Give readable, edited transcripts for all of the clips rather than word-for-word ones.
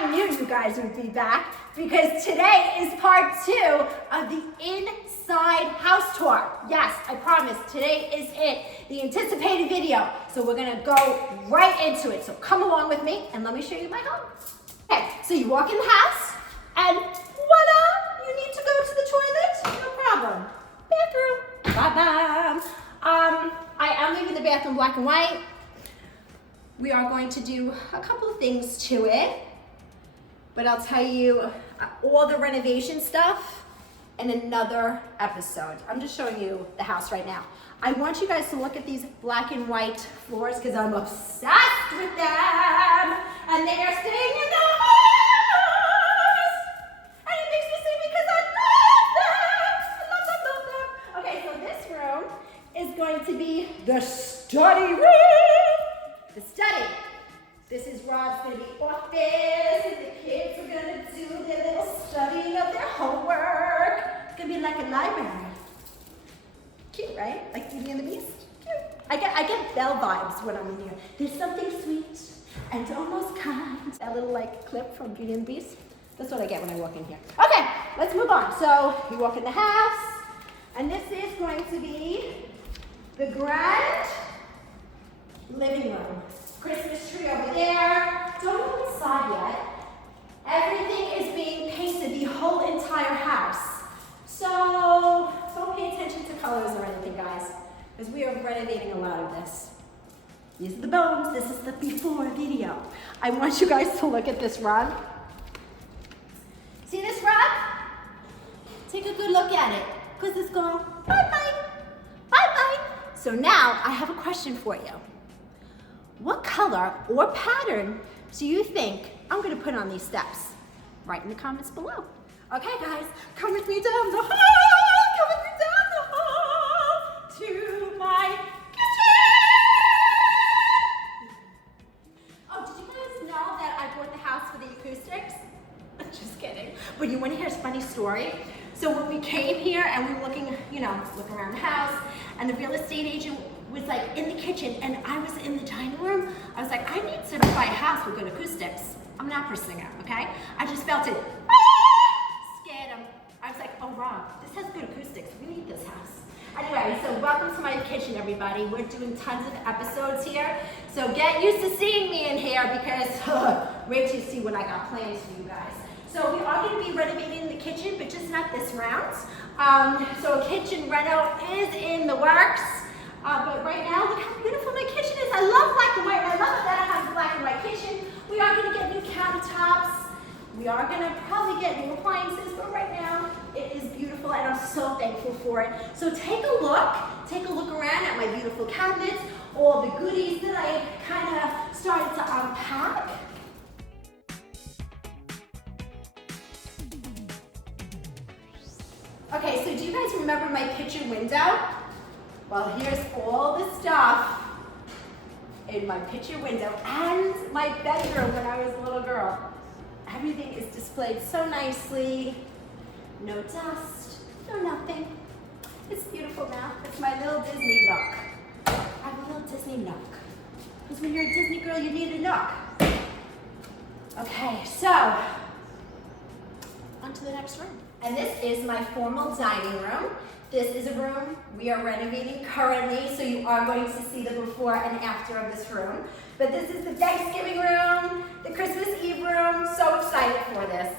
I knew you guys would be back because today is part 2 of the inside house tour. Yes, I promise, today is it, the anticipated video. So we're gonna go right into it. So come along with me and let me show you my home. Okay, so you walk in the house and voila, you need to go to the toilet, no problem. Bathroom, bye-bye. I am leaving the bathroom black and white. We are going to do a couple of things to it, but I'll tell you all the renovation stuff in another episode. I'm just showing you the house right now. I want you guys to look at these black and white floors because I'm obsessed with them, and they are staying in the house, and it makes me sing because I love them. I love them. Okay, so this room is going to be the study room. The study. This is Rob's gonna be office, and the kids are gonna do their little studying of their homework. It's gonna be like a library. Cute, right? Like Beauty and the Beast. Cute. I get Belle vibes when I'm in here. There's something sweet and almost kind. That little like clip from Beauty and the Beast. That's what I get when I walk in here. Okay, let's move on. So you walk in the house, and this is going to be the grand living room. Christmas tree over there. Don't go inside yet. Everything is being painted, the whole entire house. So don't pay attention to colors or anything, guys, because we are renovating a lot of this. These are the bones. This is the before video. I want you guys to look at this rug. See this rug? Take a good look at it, because it's going bye-bye, bye-bye. So now I have a question for you. What color or pattern do you think I'm gonna put on these steps? Write in the comments below. Okay guys, come with me down the hall, come with me down the hall to my kitchen. Oh, did you guys know that I bought the house for the acoustics? Just kidding. But you wanna hear a funny story? So when we came here and we were looking, looking around the house, and the real estate agent was like in the kitchen and I was in the dining room, I was like, I need to buy a house with good acoustics. I'm an opera singer, okay? I just felt it, scared him. I was like, oh Rob, this has good acoustics. We need this house. Anyway, so welcome to my kitchen, everybody. We're doing tons of episodes here. So get used to seeing me in here because wait till you see what I got plans for you guys. So we are going to be renovating the kitchen, but just not this round. So a kitchen reno is in the works. But right now, look how beautiful my kitchen is. I love black and white. I love that I have a black and white kitchen. We are going to get new countertops. We are going to probably get new appliances, but right now it is beautiful and I'm so thankful for it. So take a look around at my beautiful cabinets, all the goodies that I kind of started to unpack. Okay, so do you guys remember my kitchen window? Well, here's all the stuff in my picture window and my bedroom when I was a little girl. Everything is displayed so nicely. No dust, no nothing. It's beautiful now. It's my little Disney nook. I have a little Disney nook. Because when you're a Disney girl, you need a nook. Okay, so on to the next room. And this is my formal dining room. This is a room we are renovating currently, so you are going to see the before and after of this room. But this is the Thanksgiving room, the Christmas Eve room. So excited for this.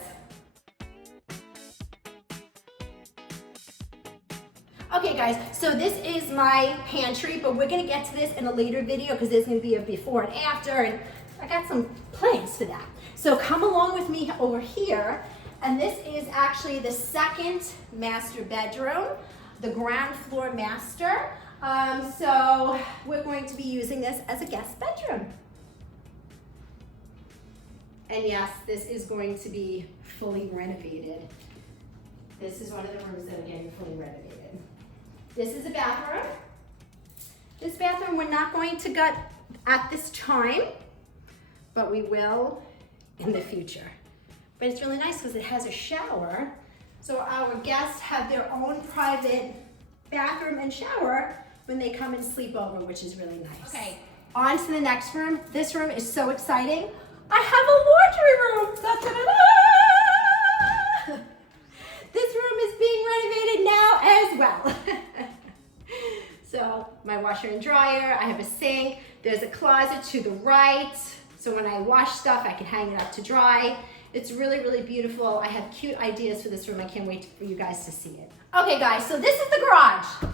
Okay guys, so this is my pantry, but we're gonna get to this in a later video because there's gonna be a before and after, and I got some plans for that. So come along with me over here, and this is actually the second master bedroom, the ground floor master. So we're going to be using this as a guest bedroom. And yes, this is going to be fully renovated. This is one of the rooms that are getting fully renovated. This is a bathroom. This bathroom we're not going to gut at this time, but we will in the future. But it's really nice because it has a shower. So our guests have their own private bathroom and shower when they come and sleep over, which is really nice. Okay, on to the next room. This room is so exciting. I have a laundry room. washer and dryer. I have a sink. There's a closet to the right. So when I wash stuff, I can hang it up to dry. It's really, really beautiful. I have cute ideas for this room. I can't wait for you guys to see it. Okay guys, so this is the garage.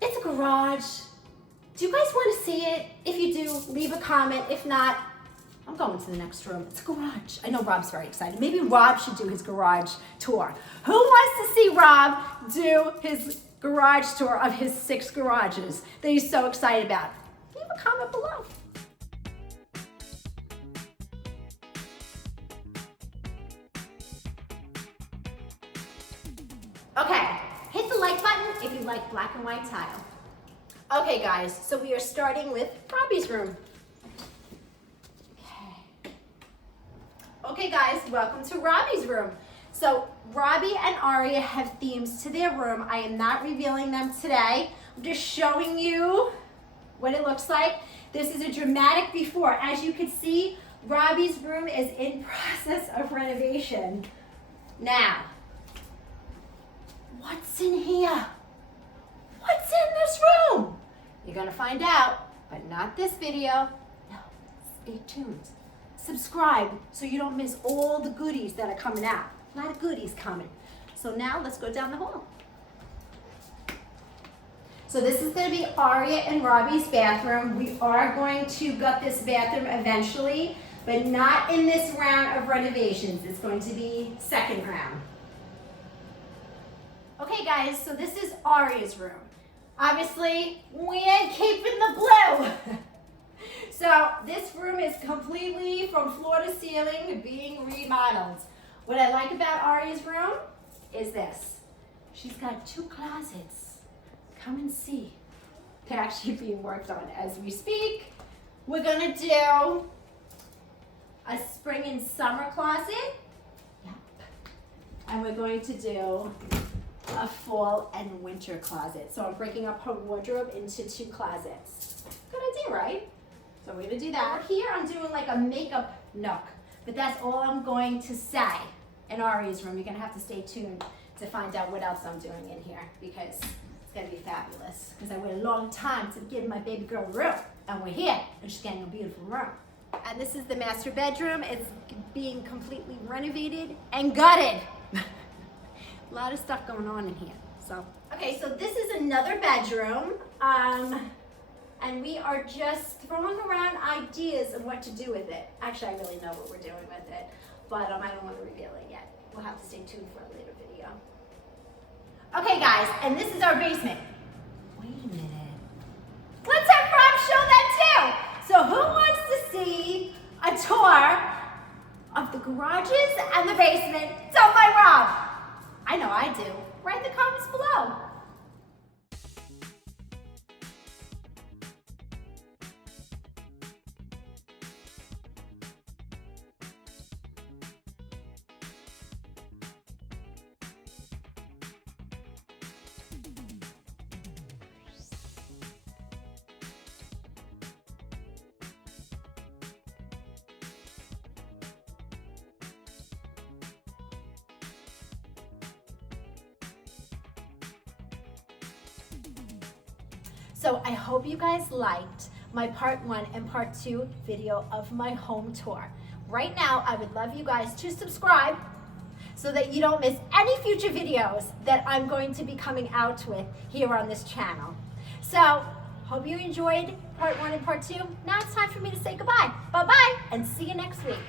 It's a garage. Do you guys want to see it? If you do, leave a comment. If not, I'm going to the next room. It's a garage. I know Rob's very excited. Maybe Rob should do his garage tour. Who wants to see Rob do his garage tour of his 6 garages that he's so excited about? Leave a comment below. Okay, hit the like button if you like black and white tile. Okay guys, so we are starting with Robbie's room. Okay guys, welcome to Robbie's room. So Robbie and Aria have themes to their room. I am not revealing them today. I'm just showing you what it looks like. This is a dramatic before. As you can see, Robbie's room is in process of renovation. Now, what's in here? What's in this room? You're gonna find out, but not this video. No, stay tuned. Subscribe so you don't miss all the goodies that are coming out. A lot of goodies coming. So now let's go down the hall. So this is going to be Aria and Robbie's bathroom. We are going to gut this bathroom eventually, but not in this round of renovations. It's going to be second round. Okay guys, so this is Aria's room. Obviously, we ain't keeping the blue. So this room is completely from floor to ceiling being remodeled. What I like about Aria's room is this. She's got 2 closets. Come and see. They're actually being worked on as we speak. We're gonna do a spring and summer closet. Yep. And we're going to do a fall and winter closet. So I'm breaking up her wardrobe into 2 closets. Good idea, right? So we're gonna do that. Here I'm doing like a makeup nook, but that's all I'm going to say in Aria's room. You're gonna have to stay tuned to find out what else I'm doing in here because it's gonna be fabulous. Because I waited a long time to give my baby girl a room, and we're here, and she's getting a beautiful room. And this is the master bedroom. It's being completely renovated and gutted. A lot of stuff going on in here. So, okay, so this is another bedroom. And we are just throwing around ideas of what to do with it. Actually, I really know what we're doing with it, but I don't want to reveal it yet. We'll have to stay tuned for a later video. Okay, guys, and this is our basement. Wait a minute. Let's have Rob show that too. So who wants to see a tour of the garages and the basement done by Rob? I know I do. Write in the comments below. So I hope you guys liked my part 1 and part 2 video of my home tour. Right now, I would love you guys to subscribe so that you don't miss any future videos that I'm going to be coming out with here on this channel. So, hope you enjoyed part 1 and part 2. Now it's time for me to say goodbye. Bye-bye, and see you next week.